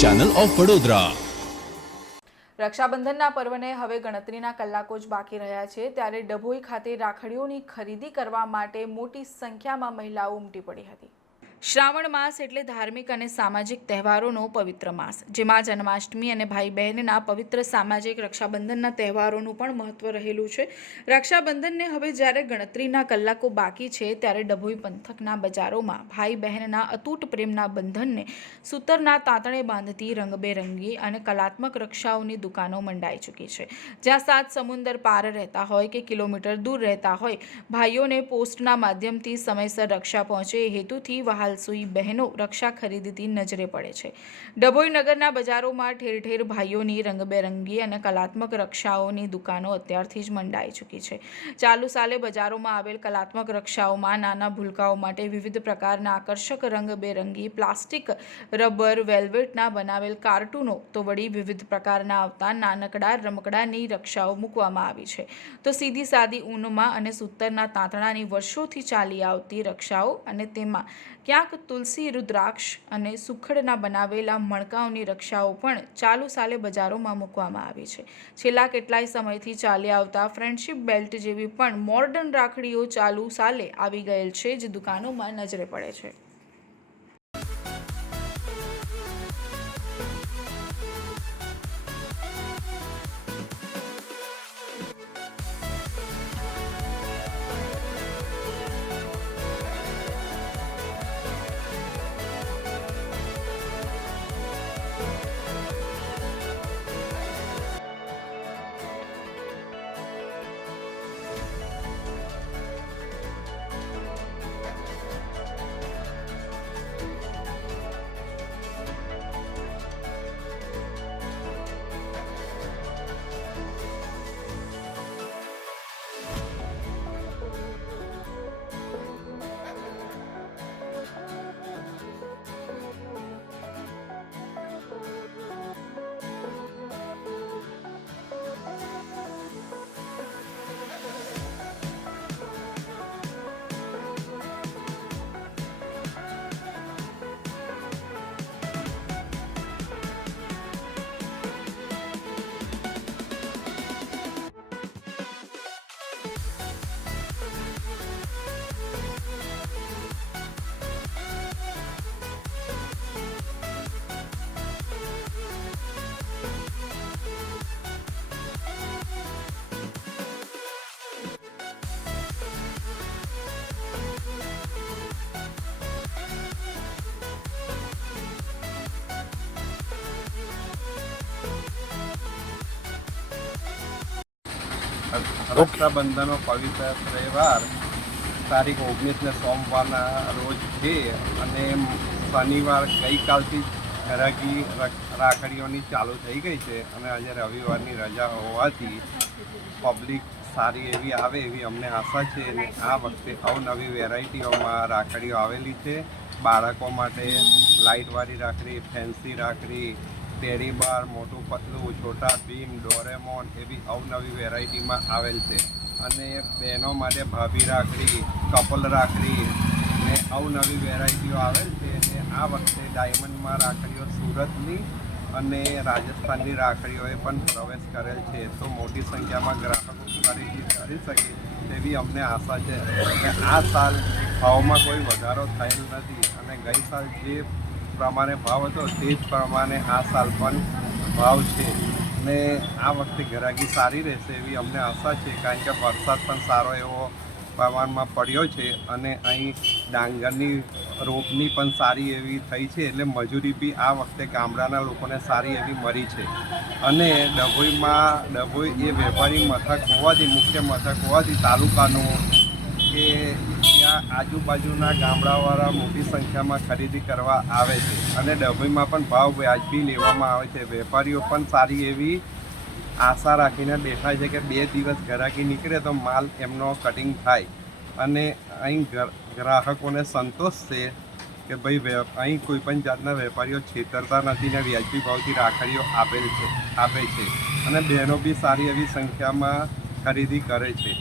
News channel of Vadodara. રક્ષાબંધનના પર્વને હવે ગણતરીના કલાકો જ બાકી રહ્યા છે, ત્યારે ડભોઈ ખાતે રાખડીઓની ખરીદી કરવા માટે મોટી સંખ્યામાં મહિલાઓ ઉમટી પડી હતી। શ્રાવણ માસ એટલે ધાર્મિક અને સામાજિક તહેવારોનો પવિત્ર માસ, જેમાં જન્માષ્ટમી અને ભાઈ બહેનના પવિત્ર સામાજિક રક્ષાબંધનના તહેવારોનું પણ મહત્વ રહેલું છે। રક્ષાબંધનને હવે જ્યારે ગણતરીના કલાકો બાકી છે, ત્યારે ડભોઈ પંથકના બજારોમાં ભાઈ બહેનના અતૂટ પ્રેમના બંધનને સૂતરના તાંતણે બાંધતી રંગબેરંગી અને કલાત્મક રક્ષાઓની દુકાનો મંડાઈ ચૂકી છે। જ્યાં સાત સમુદ્ર પાર રહેતા હોય કે કિલોમીટર દૂર રહેતા હોય, ભાઈઓને પોસ્ટના માધ્યમથી સમયસર રક્ષા પહોંચે એ હેતુથી વહાલસુઈ બહેનો રક્ષા ખરીદતી નજરે પડે છે। ડભોઈ નગરના બજારોમાં ઠેર ઠેર ભાઈઓની રંગબેરંગી અને કલાત્મક રક્ષાઓની દુકાનો અત્યારથી જ મંડાઈ ચૂકી છે। ચાલુ સાલે બજારોમાં આવેલ કલાત્મક રક્ષાઓમાં નાના ભૂલકાઓ માટે વિવિધ પ્રકારના આકર્ષક રંગબેરંગી પ્લાસ્ટિક, રબર, વેલ્વેટના બનાવેલ કાર્ટૂનો તો વળી વિવિધ પ્રકારના આવતા નાનકડા રમકડાની રક્ષાઓ મૂકવામાં આવી છે, તો સીધી સાદી ઊનમાં અને સૂતરના તાંતણાની વર્ષોથી ચાલી આવતી રક્ષાઓ અને તેમાં ક્યાંક તુલસી, રુદ્રાક્ષ અને સુખડના બનાવેલા મણકાઓની રક્ષાઓ પણ ચાલુ સાલે બજારોમાં મૂકવામાં આવી છે। છેલ્લા કેટલાય સમયથી ચાલી આવતા ફ્રેન્ડશિપ બેલ્ટ જેવી પણ મોડર્ન રાખડીઓ ચાલુ સાલે આવી ગયેલ છે, જે દુકાનોમાં નજરે પડે છે। રક્ષાબંધનનો પવિત્ર તહેવાર તારીખ 19 સોમવારના રોજ છે અને શનિવાર ગઈકાલથી ઘરાકી રાખડીઓની ચાલુ થઈ ગઈ છે અને આજે રવિવારની રજા હોવાથી પબ્લિક સારી એવી આવે એવી અમને આશા છે। અને આ વખતે અવનવી વેરાયટીઓમાં રાખડીઓ આવેલી છે। બાળકો માટે લાઇટવાળી રાખડી, ફેન્સી રાખડી, ટેડી બાર, મોટું પતલું, છોટા ભીમ, ડોરેમોન એવી અવનવી વેરાયટીમાં આવેલ છે। અને બહેનો માટે ભાભી રાખડી, કપલ રાખડી ને અવનવી વેરાયટીઓ આવેલ છે। અને આ વખતે ડાયમંડમાં રાખડીઓ સુરતની અને રાજસ્થાનની રાખડીઓએ પણ પ્રવેશ કરેલ છે, તો મોટી સંખ્યામાં ગ્રાહકો ખરીદી કરી શકે તેવી અમને આશા છે। અને આ સાલ ભાવમાં કોઈ વધારો થયેલ નથી અને ગઈ સાલ જે પ્રમાણે ભાવ હતો તે જ પ્રમાણે આ સાલ પણ ભાવ છે અને આ વખતે ગ્રાહકી સારી રહેશે એવી અમને આશા છે, કારણ કે વરસાદ પણ સારો એવો પ્રમાણમાં પડ્યો છે અને અહીં ડાંગરની રોપની પણ સારી એવી થઈ છે, એટલે મજૂરી બી આ વખતે ગામડાના લોકોને સારી એવી મળી છે। અને ડભોઈ એ વેપારી મથક હોવાથી, મુખ્ય મથક હોવાથી તાલુકાનું કે ત્યાં આજુબાજુના ગામડાવાળા મોટી સંખ્યામાં ખરીદી કરવા આવે છે અને ડભોઈમાં પણ ભાવ વ્યાજબી લેવામાં આવે છે। વેપારીઓ પણ સારી એવી આશા રાખીને બેઠા છે કે 2 દિવસ ગ્રાહકી નીકળે તો માલ એમનો કટિંગ થાય અને અહીં ગ્રાહકોને સંતોષ છે કે ભાઈ અહીં કોઈ પણ જાતના વેપારીઓ છેતરતા નથી ને વ્યાજબી ભાવથી રાખડીઓ આપે છે અને બહેનો બી સારી એવી સંખ્યામાં ખરીદી કરે છે।